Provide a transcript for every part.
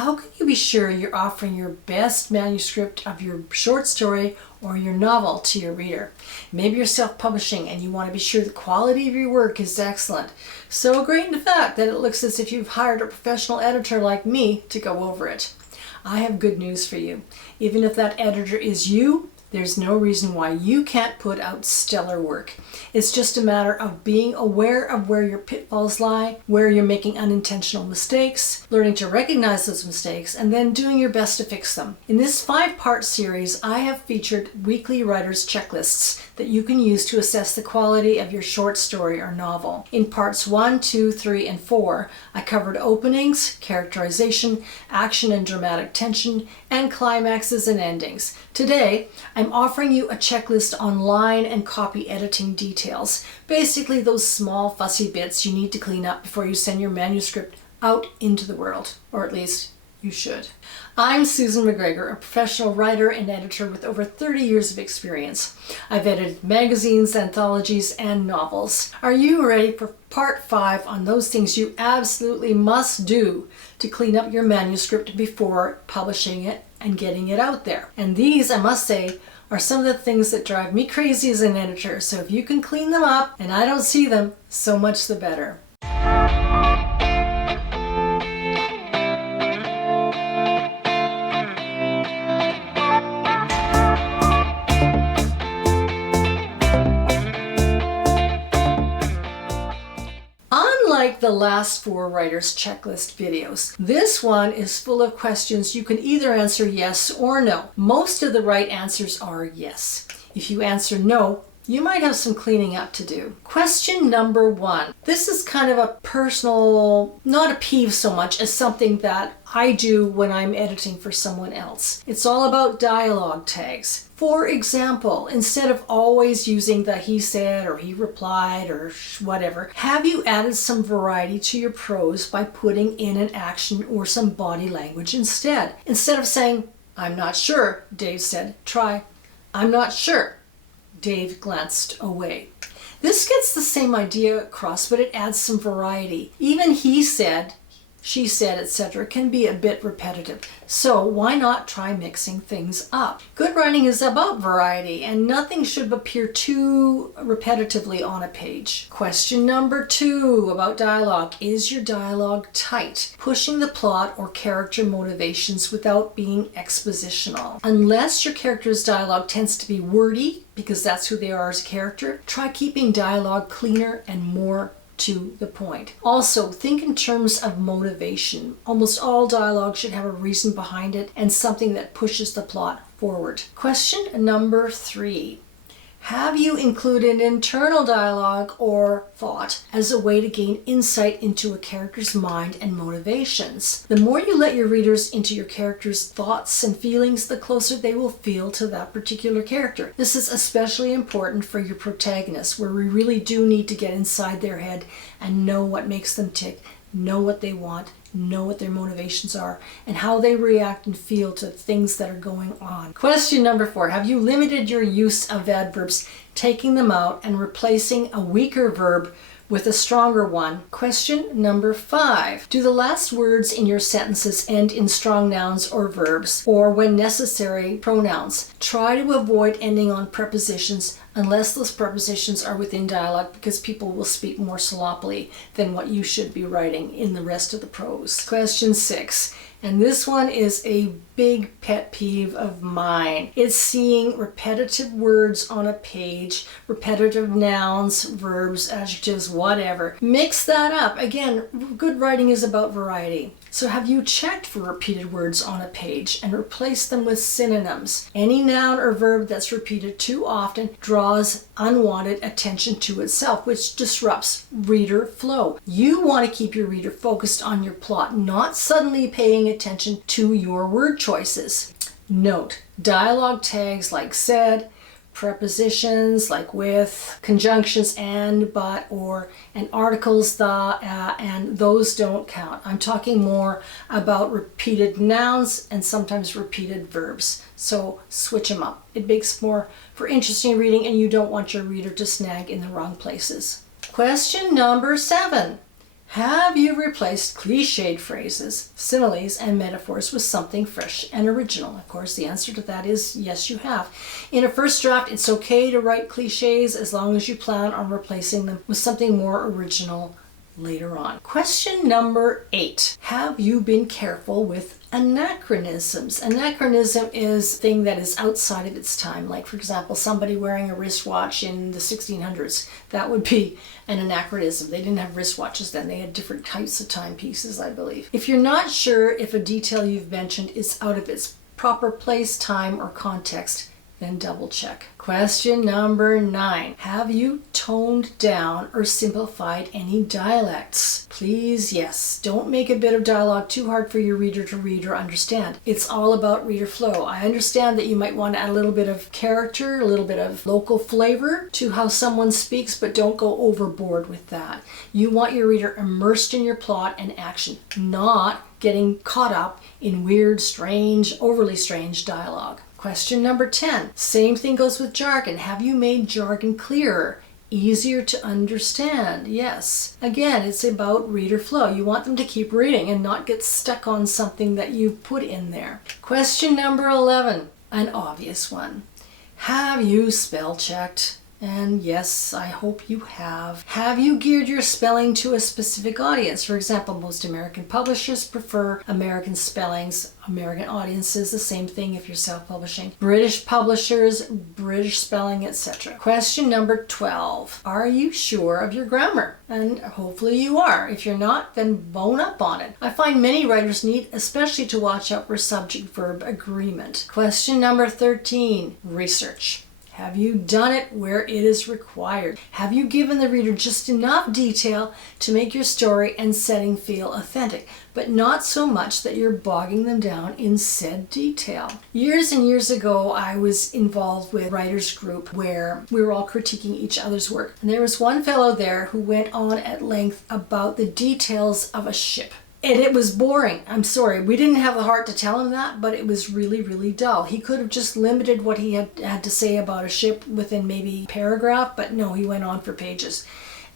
How can you be sure you're offering your best manuscript of your short story or your novel to your reader? Maybe you're self-publishing and you want to be sure the quality of your work is excellent. So great in fact that it looks as if you've hired a professional editor like me to go over it. I have good news for you. Even if that editor is you, there's no reason why you can't put out stellar work. It's just a matter of being aware of where your pitfalls lie, where you're making unintentional mistakes, learning to recognize those mistakes, and then doing your best to fix them. In this 5-part series, I have featured weekly writer's checklists that you can use to assess the quality of your short story or novel. In parts 1, 2, 3, and 4, I covered openings, characterization, action and dramatic tension, and climaxes and endings. Today, I'm offering you a checklist on line and copy editing details. Basically, those small fussy bits you need to clean up before you send your manuscript out into the world, or at least you should. I'm Susan McGregor, a professional writer and editor with over 30 years of experience. I've edited magazines, anthologies, and novels. Are you ready for part 5 on those things you absolutely must do to clean up your manuscript before publishing it and getting it out there? And these, I must say, are some of the things that drive me crazy as an editor. So if you can clean them up and I don't see them, so much the better. Unlike the last 4 writer's checklist videos, this one is full of questions you can either answer yes or no. Most of the right answers are yes. If you answer no, you might have some cleaning up to do. Question number 1. This is kind of a personal, not a peeve so much as something that I do when I'm editing for someone else. It's all about dialogue tags. For example, instead of always using the he said or he replied or whatever, have you added some variety to your prose by putting in an action or some body language instead? Instead of saying, "I'm not sure," Dave said, try, "I'm not sure." Dave glanced away. This gets the same idea across, but it adds some variety. Even he said, she said, etc. can be a bit repetitive. So why not try mixing things up? Good writing is about variety, and nothing should appear too repetitively on a page. Question number 2 about dialogue. Is your dialogue tight? Pushing the plot or character motivations without being expositional. Unless your character's dialogue tends to be wordy, because that's who they are as a character, try keeping dialogue cleaner and more to the point. Also, think in terms of motivation. Almost all dialogue should have a reason behind it and something that pushes the plot forward. Question number 3. Have you included internal dialogue or thought as a way to gain insight into a character's mind and motivations? The more you let your readers into your character's thoughts and feelings, the closer they will feel to that particular character. This is especially important for your protagonists, where we really do need to get inside their head and know what makes them tick, know what they want, know what their motivations are, and how they react and feel to things that are going on. Question number 4. Have you limited your use of adverbs, taking them out and replacing a weaker verb with a stronger one? Question number 5. Do the last words in your sentences end in strong nouns or verbs, or when necessary, pronouns? Try to avoid ending on prepositions unless those prepositions are within dialogue, because people will speak more sloppily than what you should be writing in the rest of the prose. Question 6. And this one is a big pet peeve of mine. It's seeing repetitive words on a page, repetitive nouns, verbs, adjectives, whatever. Mix that up. Again, good writing is about variety. So have you checked for repeated words on a page and replaced them with synonyms? Any noun or verb that's repeated too often draws unwanted attention to itself, which disrupts reader flow. You want to keep your reader focused on your plot, not suddenly paying attention to your word choices. Note, dialogue tags like said, prepositions like with, conjunctions and, but, or, and articles the, and those don't count. I'm talking more about repeated nouns and sometimes repeated verbs. So switch them up. It makes more for interesting reading, and you don't want your reader to snag in the wrong places. Question number 7. Have you replaced cliched phrases, similes, and metaphors with something fresh and original? Of course, the answer to that is yes, you have. In a first draft, it's okay to write cliches as long as you plan on replacing them with something more original later on. Question number 8. Have you been careful with anachronisms? Anachronism is a thing that is outside of its time. Like, for example, somebody wearing a wristwatch in the 1600s. That would be an anachronism. They didn't have wristwatches then. They had different types of timepieces, I believe. If you're not sure if a detail you've mentioned is out of its proper place, time, or context, then double check. Question number 9. Have you toned down or simplified any dialects? Please, yes. Don't make a bit of dialogue too hard for your reader to read or understand. It's all about reader flow. I understand that you might want to add a little bit of character, a little bit of local flavor to how someone speaks, but don't go overboard with that. You want your reader immersed in your plot and action, not getting caught up in weird, strange, overly strange dialogue. Question number 10. Same thing goes with jargon. Have you made jargon clearer, easier to understand? Yes. Again, it's about reader flow. You want them to keep reading and not get stuck on something that you've put in there. Question number 11. An obvious one. Have you spell checked? And yes, I hope you have. Have you geared your spelling to a specific audience? For example, most American publishers prefer American spellings. American audiences, the same thing if you're self-publishing. British publishers, British spelling, etc. Question number 12. Are you sure of your grammar? And hopefully you are. If you're not, then bone up on it. I find many writers need especially to watch out for subject-verb agreement. Question number 13. Research. Have you done it where it is required? Have you given the reader just enough detail to make your story and setting feel authentic, but not so much that you're bogging them down in said detail? Years and years ago, I was involved with a writers group where we were all critiquing each other's work. And there was one fellow there who went on at length about the details of a ship. And it was boring. I'm sorry. We didn't have the heart to tell him that, but it was really, really dull. He could have just limited what he had to say about a ship within maybe a paragraph, but no, he went on for pages.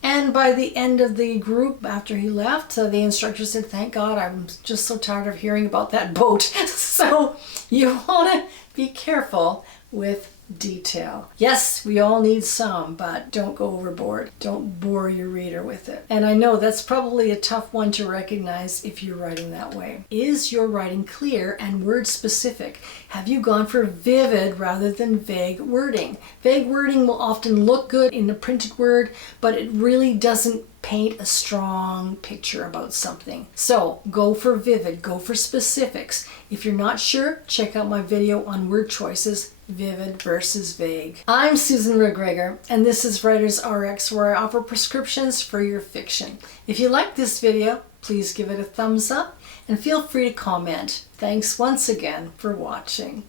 And by the end of the group, after he left, the instructor said, "Thank God, I'm just so tired of hearing about that boat." So you want to be careful with detail. Yes, we all need some, but don't go overboard. Don't bore your reader with it. And I know that's probably a tough one to recognize if you're writing that way. Is your writing clear and word specific? Have you gone for vivid rather than vague wording? Vague wording will often look good in a printed word, but it really doesn't paint a strong picture about something. So go for vivid, go for specifics. If you're not sure, check out my video on word choices, vivid versus vague. I'm Susan McGregor, and this is Writers RX, where I offer prescriptions for your fiction. If you like this video, please give it a thumbs up and feel free to comment. Thanks once again for watching.